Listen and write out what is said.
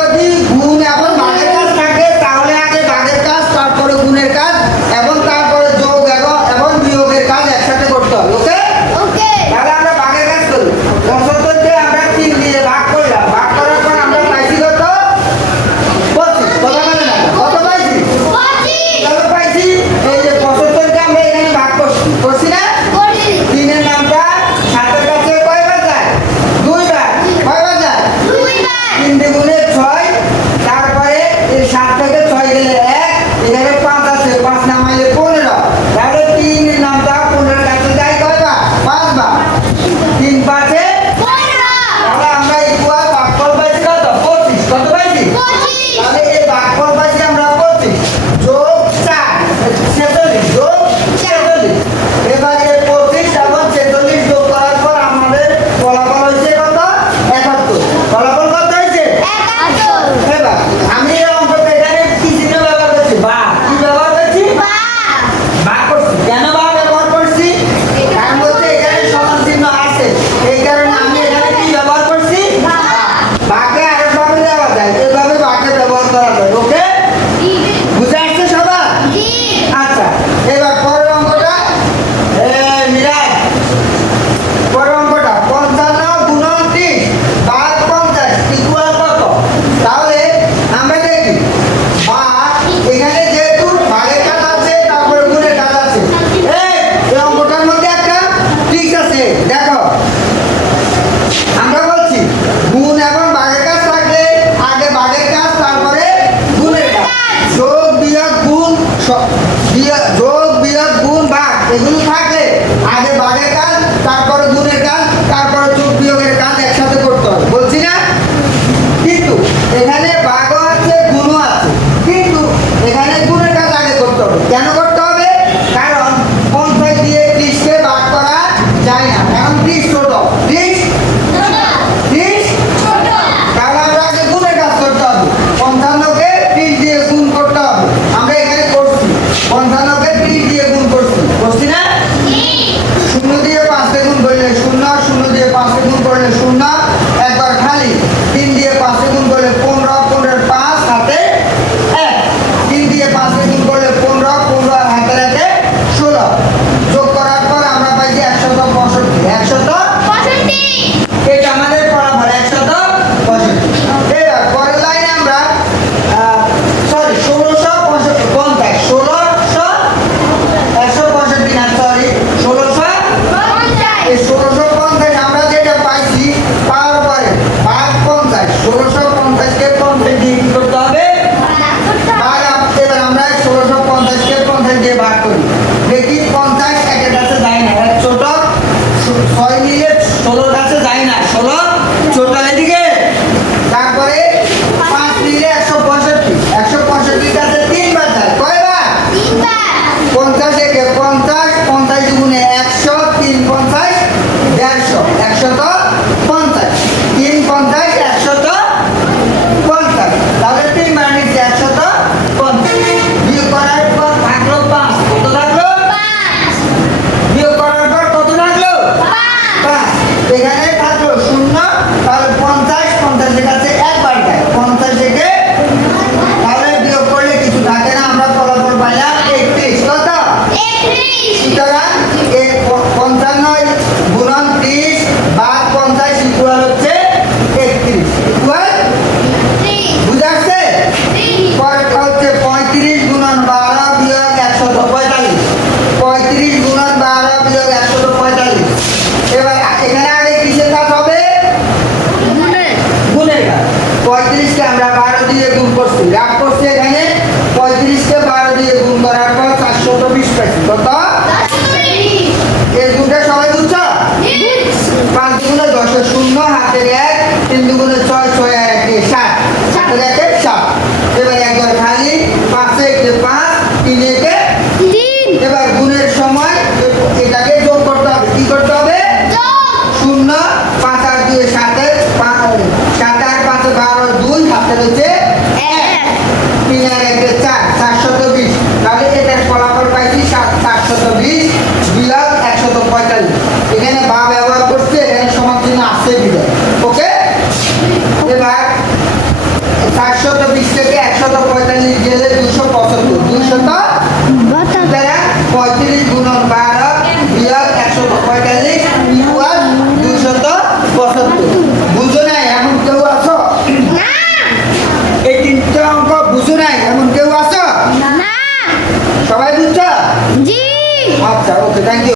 যদি গুণ এবং ভাগের কাজ থাকে তাহলে আগে ভাগের কাজ, তারপরে গুণের কাজ এবং তারপরে যোগ এবং বিয়োগের কাজ একসাথে করতে হবে। ওকে? ওকে। তাহলে আমরা ভাগের কাজ করি। 75 কে আমরা 3 দিয়ে ভাগ করলাম। ভাগ করার পর আমরা পাইছি কত? 25। কথা বলে না? কত পাইছি? 25 কত পাইছি? এই যে 75 কে আমরা এখানে ভাগ করছি। করছি না? করছি। 3 এর নামটা 7 এর কাছে কয়বার যায়? 2 বার। কয়বার যায়? 2 বার। 3 দ্বিগুণে 6, তারপরে এই 7 থেকে 6 গেলে 1, এখানে 5 আছে, 5 নামাইলে 15। তাহলে 3 এর নামটা 15 এর কাছে যায় কয়বার? 5 বার। 3 5 এ 15 তাহলে আমরা ইকুয়াল ভাগফল পাইছি কত? 25। কত পাইছি? 25 তাহলে এই ভাগফল পাইছি আমরা 25 যোগ 4 46 যোগ 46। এবার এই 25 এবং 46 যোগ করার পর আমাদের ফলাফল হয়েছে কত? 71। ফলাফল কত হয়েছে? 71 এবার আমি এই অঙ্কটা এখানে কি চিহ্ন ব্যবহার করছি? ভাগ। কি ব্যবহার করছি? ভাগ করছি। কেন ভাগ ব্যবহার করছি? কারণ হচ্ছে এখানে সমান চিহ্ন আছে, এই কারণে আমি এখানে কি ব্যবহার করছি? ভাগে আরেকভাবে দেওয়া যায়, এইভাবে ভাগে ব্যবহার করা যায়। ওকে? বুঝে আসছে সবার? জি। আচ্ছা, এবার পরের অঙ্কটা মিরাজ, পরের অঙ্কটা 55 গুণন 30 ভাগ 50 ইকুয়াল কত? তাহলে আমরা দেখি ভাগ, এখানে যেহেতু ভাগের কাজ আছে তারপরে গুণের কাজ আছে, এই অঙ্কটার মধ্যে একটা ট্রিক্স আছে, দেখো। আমরা বলছি গুণ এবং ভাগের কাজ থাকলে আগে ভাগের কাজ তারপরে গুণের কাজ, যোগ বিয়োগ গুণ যোগ বিয়োগ গুণ ভাগ এগুলো থাকলে আগে ভাগের কাজ তারপরে গুণের কাজ তারপরে যোগ বিয়োগের কাজ একসাথে করতে হবে, বলছি না? কিন্তু এখানে ভাগও আছে গুণও আছে, কিন্তু এখানে গুণের কাজ আগে করতে হবে। কেন করতে হবে? কারণ 50 দিয়ে 30 কে ভাগ করা যায় না, কারণ 30 ছোট। 30 তাহলে আমরা আগে গুণের কাজ করতে হবে। 55 কে 30 দিয়ে গুণ করতে হবে। আমরা এখানে করছি 55 কে 30 দিয়ে গুণ করছি, করছি না? শূন্য দিয়ে 5 কে গুণ করলে 0, 0 দিয়ে 5 কে গুণ করলে 0, একবার খালি 3 দিয়ে 5 কে গুণ করলে 15, 15 এর 5 হাতে 1, 3 দিয়ে 5 কে গুণ করলে 15, 15 আর হাতে রাখে 16, যোগ করার পর আমরা পাইছি 165। 165 এটা আমাদের ফলাফল 165। এবার পরের লাইনে আমরা সরি 1650 165 না, সরি 1650। এই 1650 আমরা যেটা পাইছি পাওয়ার পরে ভাগ 50, 1650 কে 50 দিয়ে কি করতে হবে? ভাগ। এবার আমরা 1650 কে 50 দিয়ে ভাগ করি, দেখি 50 একের কাছে যায় না, এক ছোট 6 মিলে 16 কাছে যায় না, 16 ছোট এদিকে, তারপরে 5 মিলে 165, 165 কাছে 3 বার যায়, কয়বার? 50 একে 50, 50 দুগুণে 100, 3 50 150, 150, 3 50 150, তাহলে 3 বার নিচ্ছে 150। বিয়োগ করার পর থাকলো 5, কত থাকলো? বিয়োগ করার পর কত থাকলো? 5। এখানে থাকলো 0, তাহলে 50, 50 এর কাছে একবার যায়, 50 থেকে তাহলে বিয়োগ করলে কিছু থাকে না, আমরা ফলাফল পাইলাম 31। কত? 31 সুতরাং এই 55 গুণন 30 ভাগ 50 ইকুয়াল হচ্ছে 31। ইকুয়াল বুঝে আসছে? পরেরটা হচ্ছে 35 গুণন 12 বিয়োগ 145। 35 গুণন 12 বিয়োগ 145। এবার এখানে আগে কিসের কাজ হবে? গুণের কাজ। 35 কে আমরা 12 দিয়ে গুণ করছি, রাগ করছি এখানে